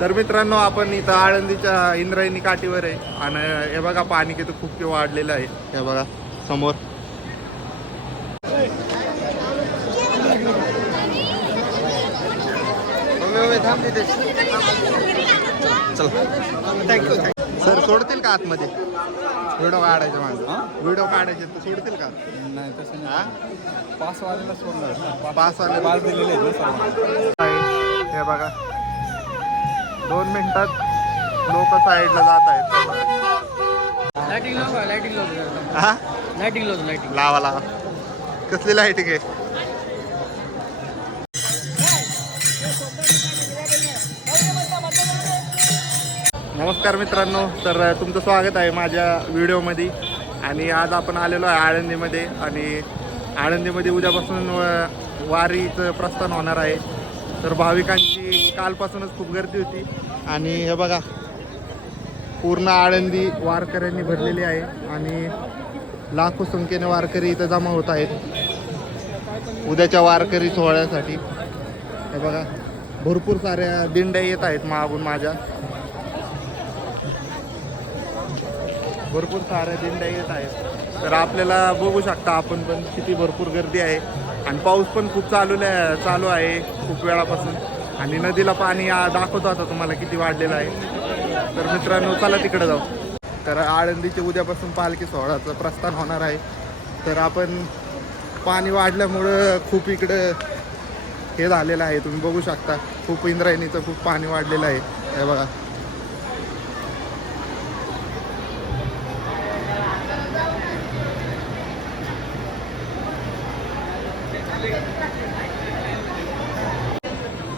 तर मित्रांनो आपण इथं आळंदीच्या इंद्रायणी काठीवर आहे. आणि हे बघा पाणी किती खूप वाढलेलं आहे. हे बघा समोर. सर सोडतील का आतमध्ये? व्हिडिओ काढायचे माझं. व्हिडिओ काढायचे तर सोडतील का? नाही तसं हा? नाही पास वाल्याला सोडणार ना पास पास वाले पास दिलेले. हे बघा. दोन मिनिटात लोक साईडला जात आहेत. लाइटिंग लाव लाइटिंग लाव हा? लाइटिंग लाव लाइटिंग. लावा लावा. कसली लाईटिंग आहे? नमस्कार मित्रांनो तर तुमचं स्वागत आहे माझ्या व्हिडिओमध्ये. आणि आज आपण आलेलो आहे आळंदीमध्ये. आणि आळंदीमध्ये उद्यापासून वारीचं प्रस्थान होणार आहे. तर भाविकांची कालपासूनच खूप गर्दी होती. आणि हे बघा पूर्ण आळंदी वारकऱ्यांनी भरलेली आहे. आणि लाखो संख्येने वारकरी इथं जमा होत आहेत. उद्याच्या वारकरी सोहळ्यासाठी. हे बघा भरपूर साऱ्या दिंड्या येत आहेत मागून माझ्या. भरपूर साऱ्या दिंड्या येत आहेत. तर आपल्याला बघू शकता आपण पण किती भरपूर गर्दी आहे. आणि पाऊस पण खूप चालू चालू आहे खूप वेळापासून. आणि नदीला पाणी दाखवतो आता तुम्हाला किती वाढलेलं आहे. तर मित्रांनो चला तिकडे जाऊ. तर आळंदीचे उद्यापासून पालखी सोहळ्याचं प्रस्थान होणार आहे. तर आपण पाणी वाढल्यामुळं खूप इकडं हे झालेलं आहे. तुम्ही बघू शकता खूप इंद्रायणीचं खूप पाणी वाढलेलं आहे. हे बघा.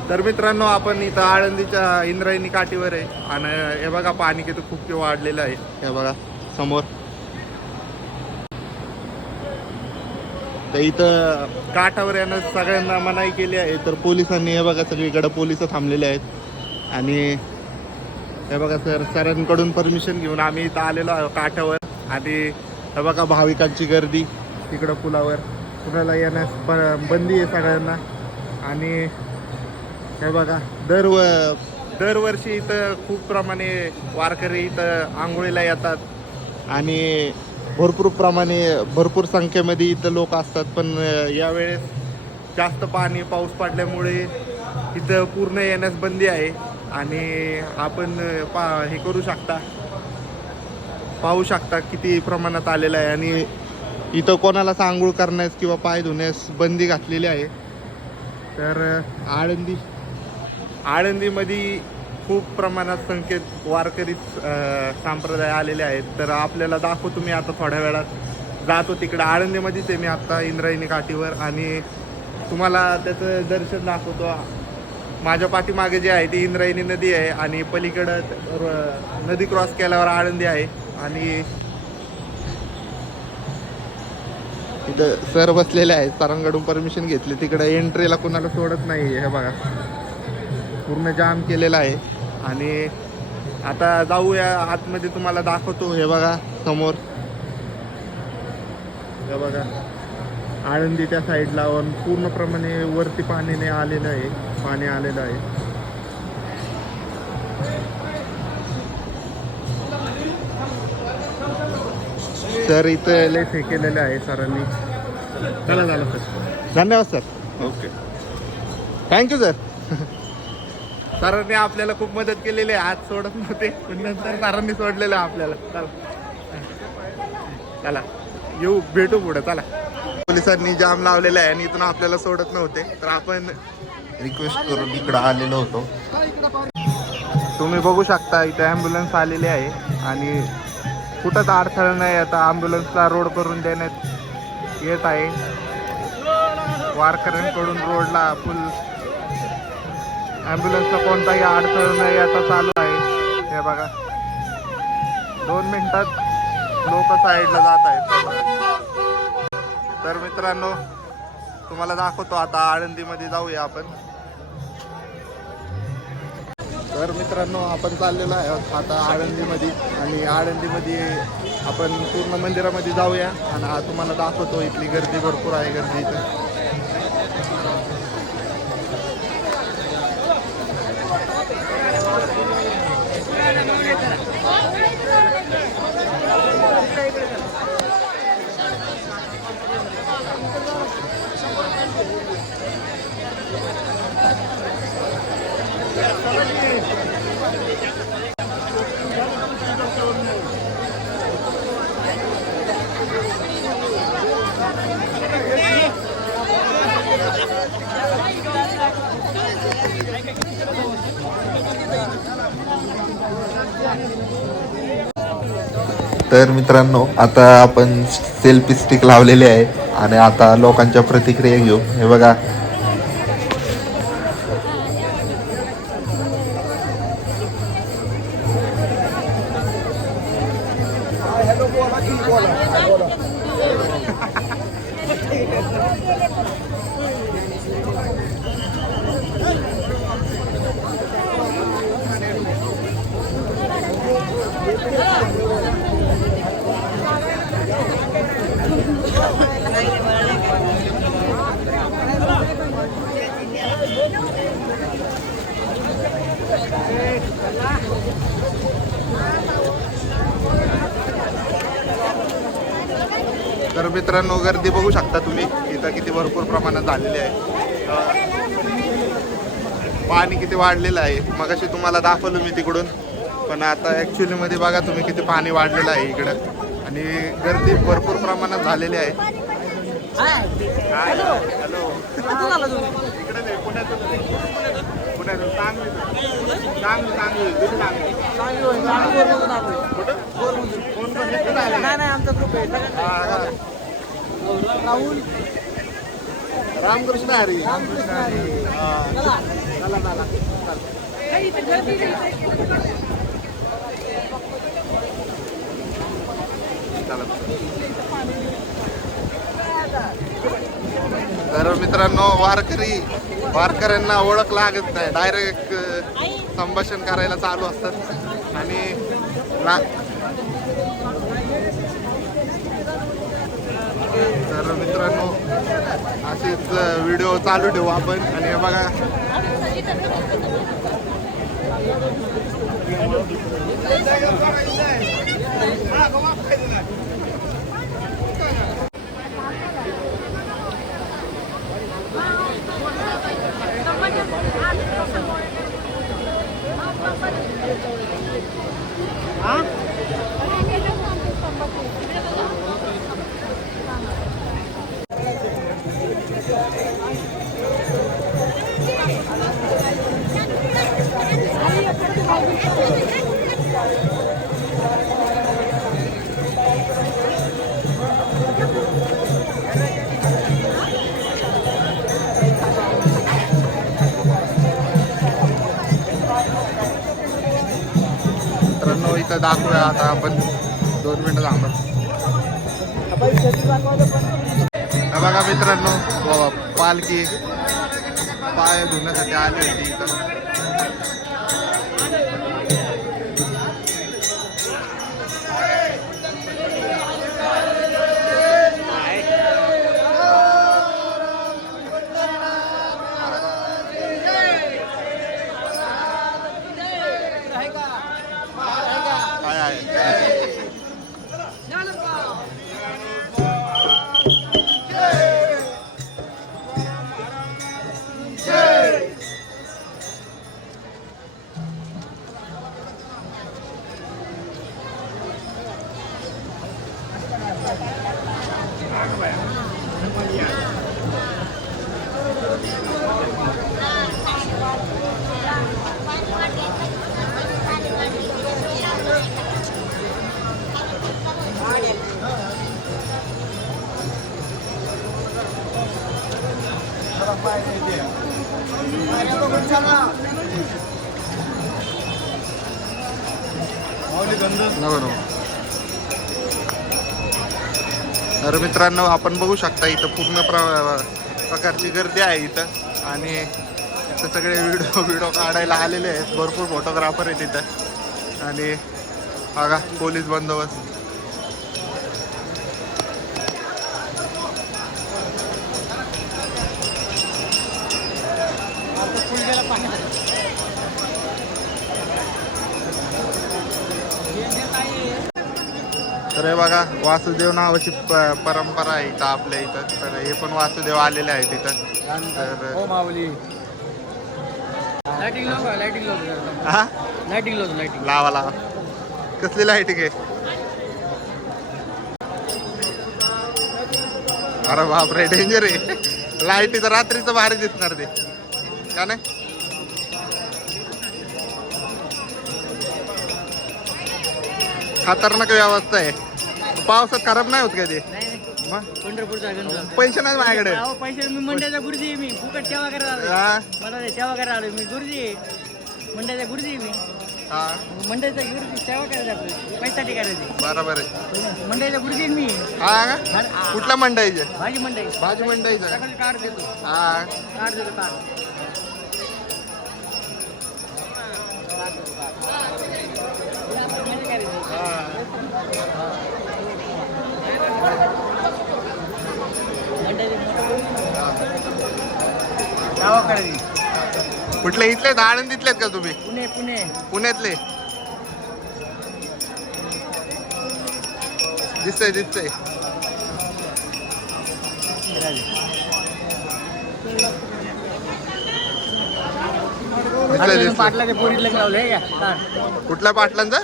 तर मित्रांनो आपण इथं आळंदीच्या इंद्रायणी काठीवर आहे. आणि हे बघा पाणी किती खूप वाढलेलं आहे. हे बघा समोर. तर इथं काठावर यानं सगळ्यांना मनाई केली आहे. तर पोलिसांनी हे बघा सगळीकडे पोलीस थांबलेले आहेत. आणि हे बघा सर सरांकडून परमिशन घेऊन आम्ही इथं आलेलो आहोत काठावर. आणि हे बघा भाविकांची गर्दी तिकडं पुलावर. पुण्याला येण्यास प- बंदी आहे सगळ्यांना. आणि हे बघा दर दरवर्षी इथं खूप प्रमाणे वारकरी इथं आंघोळीला येतात. आणि भरपूर प्रमाणे भरपूर संख्येमध्ये इथं लोक असतात. पण यावेळेस जास्त पाणी पाऊस पडल्यामुळे इथं पूर्ण येण्यास बंदी आहे. आणि आपण पा हे करू शकता. पाहू शकता किती प्रमाणात आलेलं आहे. आणि इथं कोणालाच आंघोळ करण्यास किंवा पाय धुण्यास बंदी घातलेली आहे. तर आळंदी आळंदीमध्ये खूप प्रमाणात संख्येत वारकरी संप्रदाय आलेले आहेत. तर आपल्याला दाखवतो मी आता थोड्या वेळात. जातो तिकडं. आळंदीमध्येच आहे मी आत्ता इंद्रायणी काठीवर आणि तुम्हाला त्याचं दर्शन दाखवतो. माझ्या पाठीमागे जे आहे ती इंद्रायणी नदी आहे आणि पलीकडं नदी क्रॉस केल्यावर आळंदी आहे आणि इथं सर बसलेले आहेत. सरांकडून परमिशन घेतली. तिकडे एंट्रीला कुणाला सोडत नाही हे बघा. पूर्ण जाम केलेला आहे. आणि आता जाऊया आतमध्ये तुम्हाला दाखवतो. हे बघा समोर. हे बघा. आळंदी त्या साईडला पूर्णप्रमाणे वरती पाणीने आलेलं आहे. पाणी आलेलं आहे. सर इथं लेस हे केलेलं आहे सरांनी. चला झालं सर. धन्यवाद सर. ओके थँक्यू सर सरांनी आपल्याला खूप मदत केलेली आहे. आज सोडत नव्हते. पण नंतर सरांनी सोडलेलं आहे आपल्याला. चला. चला. येऊ. भेटू पुढे. चला. पोलिसांनी जाम लावलेला आहे आणि इथून आपल्याला सोडत नव्हते. तर आपण रिक्वेस्ट करून इकडं आलेलो होतो. तुम्ही बघू शकता इथे ॲम्ब्युलन्स आलेली आहे. आणि कुठंच अडथळा नाही आता ॲम्ब्युलन्सला रोड करून देण्यात येत आहे. वारकऱ्यांकडून रोडला फुल ॲम्ब्युलन्सला कोणताही अडथळा नाही आता चालू आहे. हे बघा. दोन मिनिटात लोक साईडला जात आहेत. तर मित्रांनो तुम्हाला दाखवतो आता आळंदीमध्ये जाऊया आपण. तर मित्रांनो आपण चाललेलो आहे आता आळंदीमध्ये आणि आळंदीमध्ये आपण पूर्ण मंदिरामध्ये जाऊया. आणि हा तुम्हाला दाखवतो इथली गर्दी भरपूर आहे गर्दी इथं तर मित्रांनो आता आपण सेल्फी स्टिक लावलेले आहे आणि आता लोकांच्या प्रतिक्रिया घेऊ. हे बघा वाढलेलं आहे. मगाशी तुम्हाला दाखवलं मी तिकडून. पण आता ॲक्च्युली मध्ये बघा तुम्ही किती पाणी वाढलेलं आहे इकडं. आणि गर्दी भरपूर प्रमाणात झालेली आहे. इकडे पुण्यातून पुण्यातून. राहुल. रामकृष्ण हरी. रामकृष्ण हरी. तर मित्रांनो वारकरी वारकऱ्यांना ओळख लागत नाही. डायरेक्ट संभाषण करायला चालू असतात. आणि तर मित्रांनो असेच व्हिडिओ चालू ठेवू आपण. आणि बघा. मित्रांनो इथं दाखवूया आता आपण दोन मिनिटं थांबा. हा बघा मित्रांनो हो, पालखी पाय धुण्यासाठी आली होती इथं. मित्रांनो आपण बघू शकता इथं पूर्ण प्र प्रकारची गर्दी आहे इथं. आणि इथं सगळे व्हिडिओ व्हिडिओ काढायला आलेले आहेत. भरपूर फोटोग्राफर आहेत इथं. आणि बघा पोलीस बंदोबस्त. पाणी हे बघा वासुदेव नावाची प- परंपरा आहे इथं आपल्या इथं. तर हे पण वासुदेव आलेले आहेत इथं. तर हो हा? लावा लावा कसली लाईटिंग आहे? अरे बापरे डेंजर आहे. लाईटी तर रात्रीचं भारी दिसणार ते. का नाही? खतरनाक व्यवस्था आहे. पावसात खराब नाही होत का ते? मग? पंढरपूरचा पैसे नाही माझ्याकडे. अहो पैसे मी मंड्याचा गुरुजी आहे मी. फुकट सेवा करायला आलोय. हा? मला ते सेवा करायला आलोय. मी गुरुजी आहे. मंड्याचा गुरुजी आहे मी. हा. मंडळाचा गुरुजी सेवा करायला आपलं पैसाठी करायची बरोबर आहे. मंडळाचा गुरुजी आहे मी. हा का? कुठल्या मंडईचे भाजी मंडई. भाजी मंडईचं सकाळी कार्ड देतो. हा. कार्ड देतो कार्ड गावाकडे कुठले इथले? आळंदीतलेत का तुम्ही? पुणे पुणे. पुण्यातले. दिसतंय दिसतंय. दिसतंय अडचण दिसतंय? पाटलाच्या पोरीत लग्न लावलं हे का कार्ड कुठल्या पाटलांचा?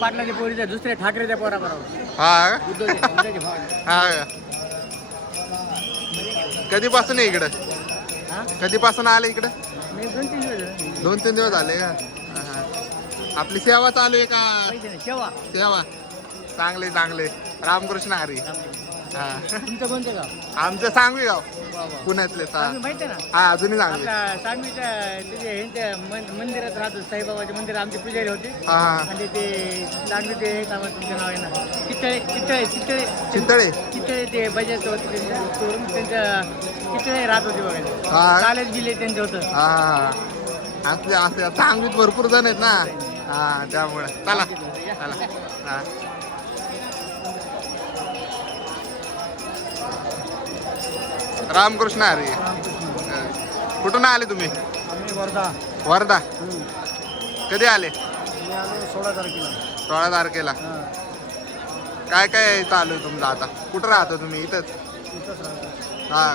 पाटलाच्या पोरीच्या दुसऱ्या ठाकरेच्या पोराबरोबर. हा का? उद्धवचे उद्धवचे भाव. हा का? कधीपासून आहे इकडं? कधीपासून आले इकडं? मी दोन तीन दिवस. दोन तीन दिवस झाले का. आपली सेवा चालू आहे का? शेवा सेवा. चांगले चांगले. रामकृष्ण हरी. हा. तुमचं कोणतं गाव? आमचं सांगवी गाव. पुण्यातले माहिती ना? हा अजूनही चांगले. आपल्या सांगवीच्या तिथे ह्यांच्या मन- मंदिरात राहतो साईबाबाच्या मंदिर आमचे पुजारी होते. हा हा. आणि ते सांगवी ते हे नाव तुमचं नाव आहे ना? चितळे चितळे चितळे. चितळे? चितळे ते बजाजचं होते त्यांचं. शोरूम त्यांच्या चितळे राहत होते बघा. हा. कॉलेज गेले त्यांचं होतं. हा हा असले असले सांगवीत भरपूर जण आहेत ना? हा त्यामुळे. चला. चला. हा. रामकृष्ण हरी. कुठून आले तुम्ही? वर्धा. वर्धा. कधी आले? सोळा तारखेला. सोळा तारखेला. काय काय चालू आहे तुमचं आता? कुठं राहता तुम्ही? इथंच? हा.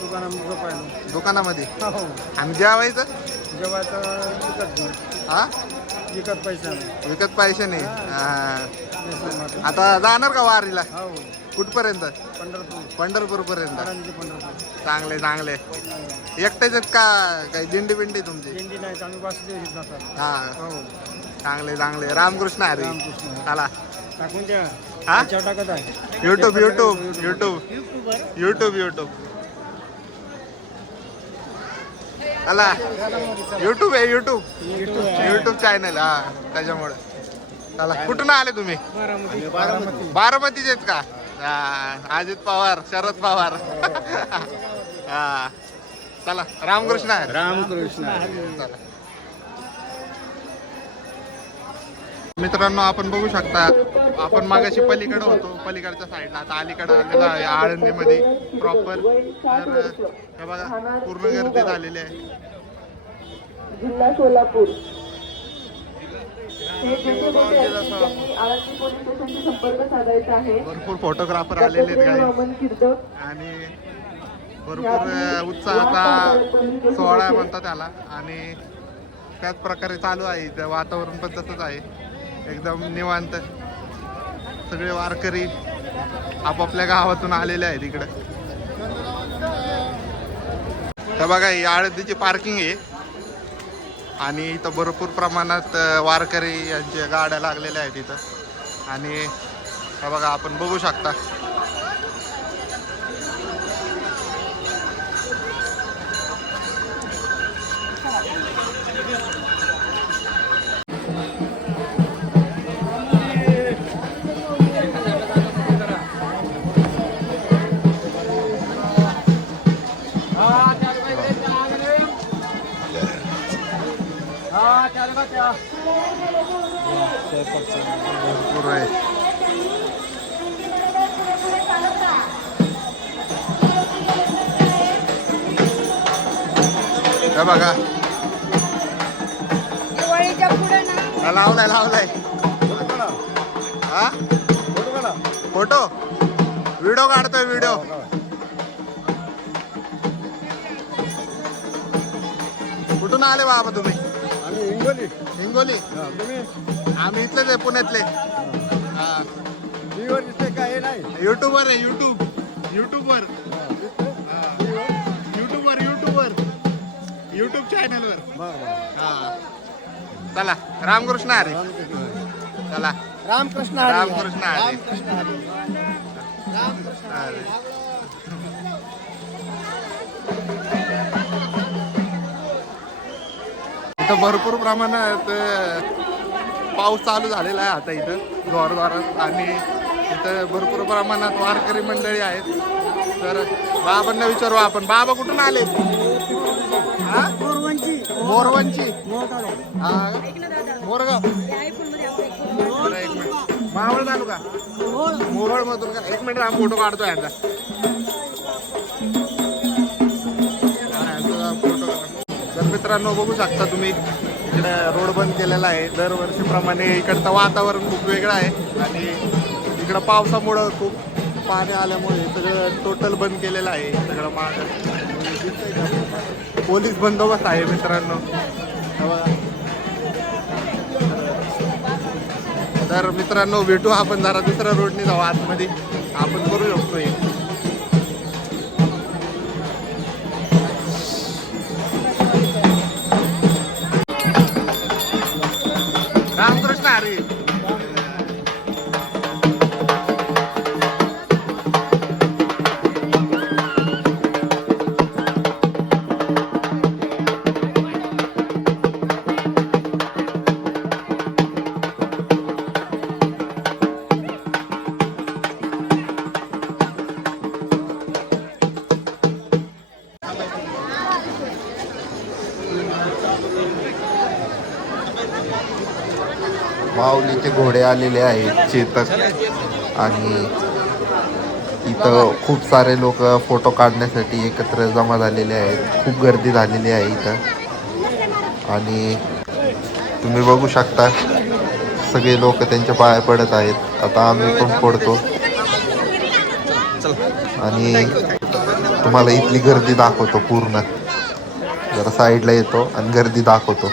दुकानामध्ये दुकानामध्ये? हो. आणि जेवायचं? जेवायचं विकत घेऊ हा? विकत पैसा विकत पैसे नाही. हा. आता जाणार का वारीला? हो. कुठपर्यंत? पंढरपूर. पंढरपूर पर्यंत आळंदी पंढरपूर. चांगले चांगले. एकटेच आहेत का काही दिंडी बिंडी तुमची? दिंडी नाही आम्ही वासुदेव जातात हा. हो. चांगले चांगले. रामकृष्ण हरी रामकृष्ण. चला. टाकून द्या. हा? त्याच्यावर टाकत आहे. YouTube YouTube YouTube YouTube YouTube चला. युट्यूब आहे युट्यूब युट्यूब चॅनल हा. त्याच्यामुळे. चला. कुठून आले तुम्ही? बारामती बारामती. बारामतीचे आहेत का? हा, अजित पवार शरद पवार. हा. चला रामकृष्ण हरी. रामकृष्ण चला. मित्रांनो आपण बघू शकता आपण मागाशी पलीकडे होतो पलीकडच्या साईडला. आता अलीकडे आलेलो आहे आळंदीमध्ये प्रॉपर तर हे बघा पूर्ण गर्दी झालेली आहे. जिल्हा सोलापूर. संपर्क साधायचा आहे. भरपूर फोटोग्राफर आलेले आणि भरपूर उत्साहाचा सोहळा म्हणतात त्याला. आणि त्याच प्रकारे चालू आहे इथं वातावरण पण तसंच आहे. एकदम निवांत. सगळे वारकरी आपापल्या गावातून आलेले आहेत इकडं. तर बघा ही आळंदीची पार्किंग आहे. आणि इथं भरपूर प्रमाणात वारकरी यांच्या गाड्या लागलेल्या आहेत इथं. आणि हे बघा आपण बघू शकता. भरपूर आहे हे बघा लावलाय लावलाय. हा? फोटो? व्हिडिओ काढतोय व्हिडिओ. कुठून आले बाबा तुम्ही? हिंगोली. हिंगोली? हा, तुम्ही? आम्ही इथलेच आहे पुण्यातले. टीव्हीवर दिसते का हे नाही. युट्यूबर आहे युट्यूब. युट्यूबवर? युट्यूबवर युट्यूबवर. युट्यूब चॅनलवर. हा. चला रामकृष्ण हरे. रामकृष्ण हरी. चला. रामकृष्ण रामकृष्ण हरे. भरपूर प्रमाणात पाऊस चालू झालेला आहे आता इथं जोरदारात आणि इथं भरपूर प्रमाणात वारकरी मंडळी आहेत. तर बाबांना विचारू आपण. बाबा कुठून आले? मोरवंची मोरगाव एक मिनिट. मावळ तालुका. मोहोळ मधून का? एक मिनिट हा फोटो काढतो यांचा. मित्रांनो बघू शकता तुम्ही इकडे रोड बंद केलेला आहे दरवर्षीप्रमाणे इकडचं वातावरण खूप वेगळं आहे आणि इकडं पावसामुळं खूप पाणी आल्यामुळे सगळं टोटल बंद केलेलं आहे सगळं माग पोलीस बंदोबस्त आहे मित्रांनो. तर मित्रांनो भेटू आपण जरा दुसऱ्या रोडने जाऊ आतमध्ये. आपण करू शकतो हे माऊलीचे घोडे आलेले आहेत चेतक. आणि इथं खूप सारे लोक फोटो काढण्यासाठी एकत्र जमा झालेले आहेत. खूप गर्दी झालेली आहे इथं. आणि तुम्ही बघू शकता सगळे लोक त्यांच्या पाया पडत आहेत. आता आम्ही पण पडतो. आणि तुम्हाला इथली गर्दी दाखवतो पूर्ण. जरा साईडला येतो आणि गर्दी दाखवतो.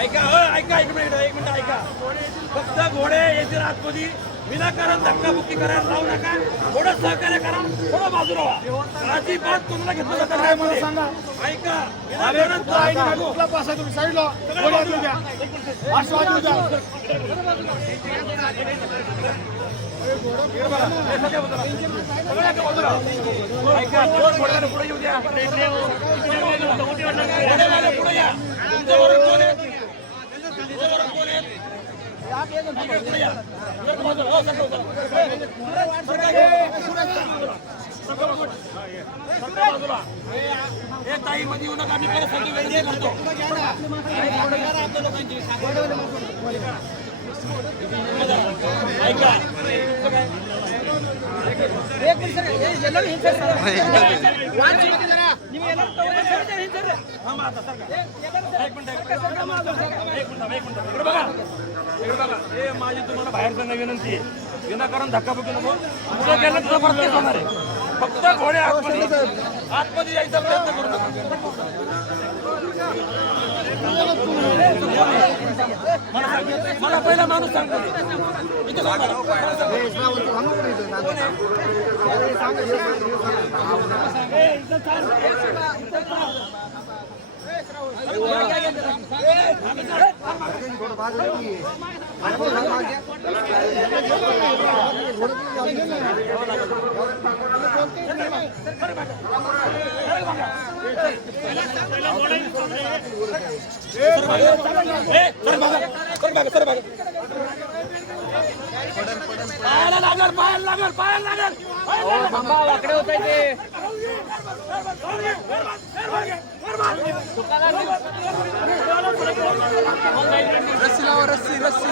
ऐका हो ऐका एक मिनिट एक मिनिट ऐका. फक्त घोडे येतील आतमध्ये विनाकारण धक्काबुक्की करायला लावू नका. थोडं सहकार्य करा. थोडं बाजूला व्हा. अजिबात तुम्हाला घेतलं जातं नाही मध्ये सांगा ऐका. विनाकारण. हे पुढे येऊ द्या. घोड्याला पुढे या. ताई मध्ये येऊ नका आम्ही परत सांगतो वेळ करतो ऐका थांबा आता सरका. एक मिनिट हे माझी तुम्हाला बाहेर जाणं विनंती आहे विनाकारण धक्काबुक्की नको पुढे गेलं तर परत तेच होणार आहे फक्त घोडे आतमध्ये आतमध्ये यायचा प्रयत्न करू नका मला पहिला माणूस सांगतो इथे सांगा. लागल पायाला लागल पायाला लागल वाकडे होत आहे ते रस्सी लावा रस्सी रस्सी.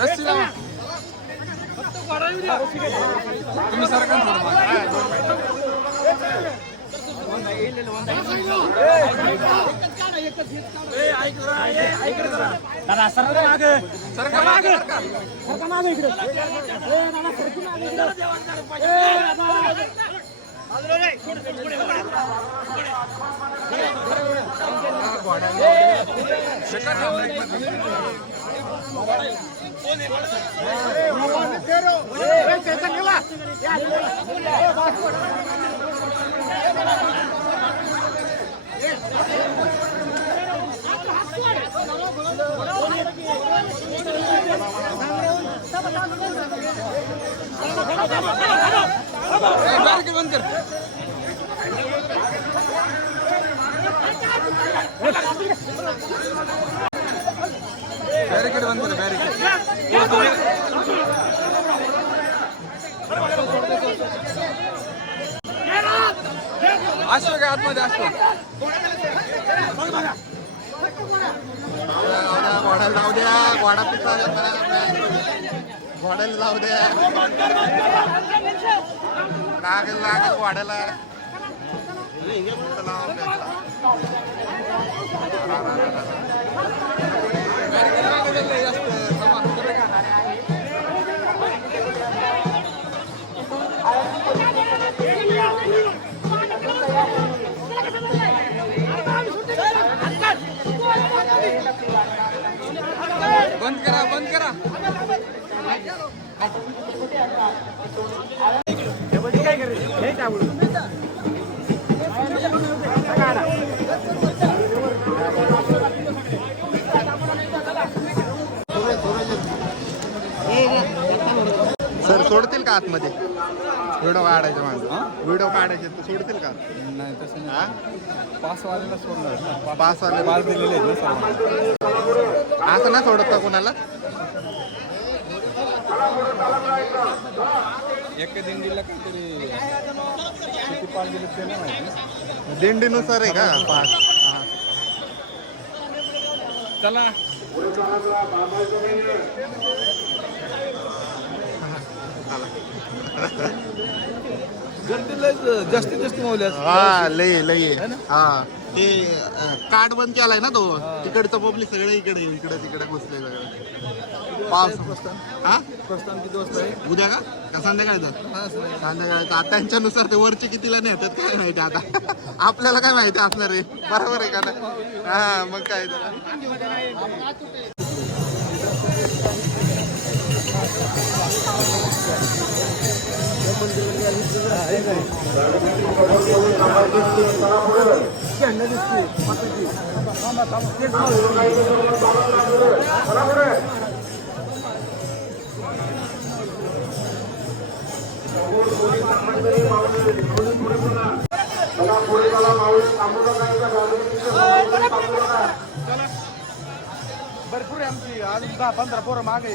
रस्सी लावा. तुम्ही सरकार दादा थोडं मागे. सरका मागे, सरका. शेखर राव, ए, बॅरिकेड बंद कर बॅरिकेड बंद कर बॅरिकेड अश्व काय आतमध्ये अश्व घोड्याला जाऊ द्या घोडा पिसा घोड्याला जाऊ द्या. लागेल लागेल घोड्याला इथं बंद करा बंद करा. सर सोडतील का आतमध्ये? व्हिडिओ काढायचे माझं व्हिडिओ काढायचे तर सोडतील का? नाही तसं हा? पास वालेला सोडणार. ना पास पास वाले पास दिलेले आहेत ना सर्व. असं ना सोडत का कोणाला? एका दिंडीला काहीतरी किती पास दिले ते नाही माहिती. दिंडीनुसार आहे का हा. चला. जास्तीत जास्त मौल्य हा लय लय आहे. हा. ते कार्ड बंद केलाय ना तो. तिकडचं पब्लिक सगळे इकडे इकडे तिकडे घुसले सगळं पाऊस. हा? किती वाजता उद्या का? का संध्याकाळी संध्याकाळी आता त्यांच्यानुसार ते वरचे कितीला नेतात काय माहिती आता. आपल्याला काय माहिती असणार आहे? बरोबर आहे का ना हा मग काय तर. भरपूर आहे आमची अजून दहा पंधरा मागे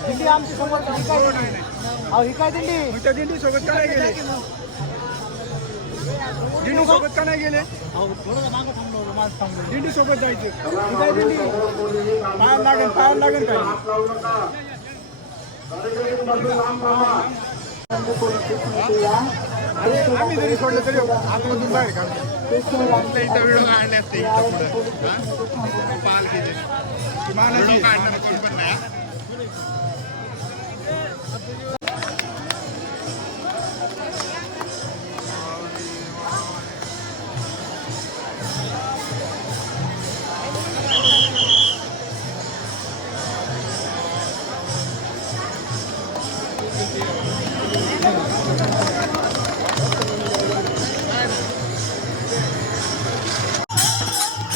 दिंडी आमची अहो ही काय दिंडी त्या दिंडी सोबत का नाही गेले दिंडी सोबत का नाही गेले दिंडी सोबत जायचे काय दिंडी पायाला लागेल पायाला लागेल काय आम्ही जरी सोडलं तरी आतमधून बाहेर आपल्या इथं व्हिडिओ काढले असते. हा? काढणार कोण पण नाही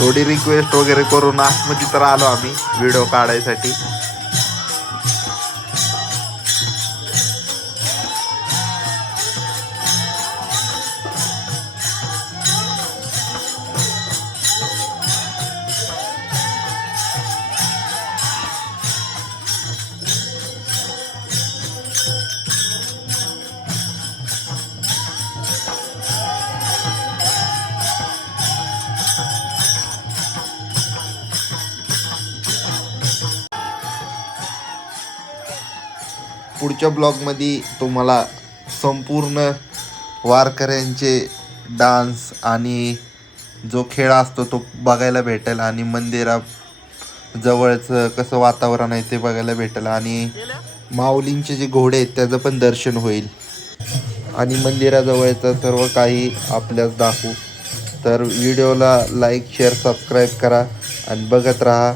थोडी रिक्वेस्ट वगैरे करून आतमध्ये तर आलो आम्ही. व्हिडिओ काढायसाठी. पुढच्या ब्लॉगमध्ये तुम्हाला संपूर्ण वारकऱ्यांचे डान्स आणि जो खेळ असतो तो बघायला भेटेल आणि मंदिरा जवळचं कसं वातावरण आहे ते बघायला भेटेल आणि माऊलींचे जे घोडे आहेत त्याचं पण दर्शन होईल. आणि मंदिराजवळचं सर्व काही आपल्यास दाखवू. तर व्हिडिओला लाईक शेअर सबस्क्राईब करा आणि बघत राहा.